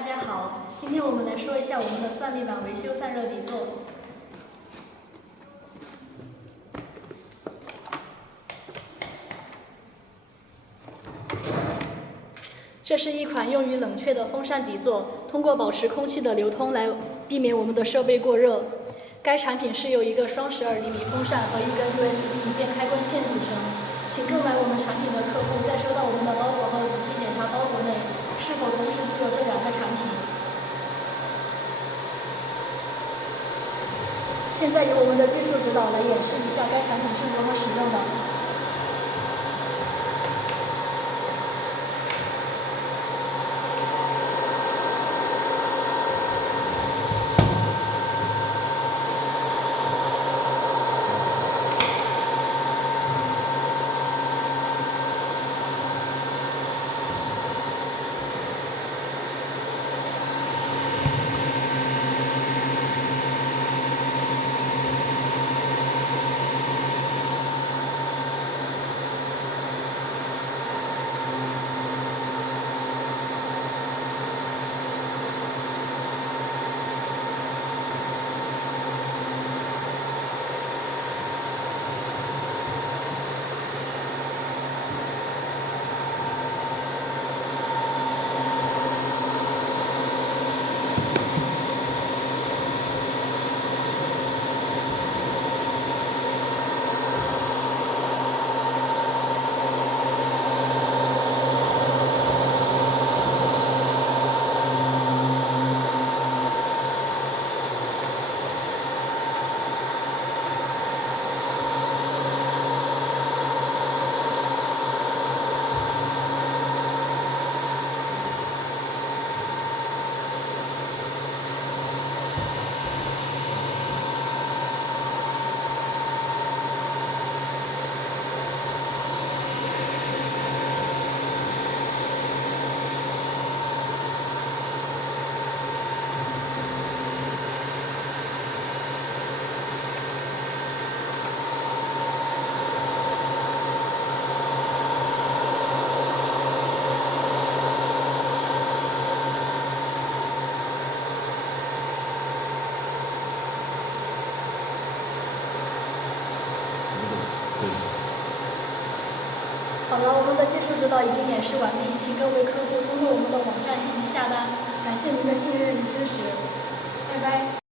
大家好，今天我们来说一下我们的算力板维修散热底座。这是一款用于冷却的风扇底座，通过保持空气的流通来避免我们的设备过热。该产品是由一个双12厘米风扇和一根 USB 键开关线组成。请购买我们产品的客户在收到我们的包裹后，仔细检查包裹内是否同时具有这两个产品。现在由我们的技术指导来演示一下该产品是如何使用的。好了，我们的技术指导已经演示完毕，请各位客户通过我们的网站进行下单。感谢您的信任与支持，拜拜。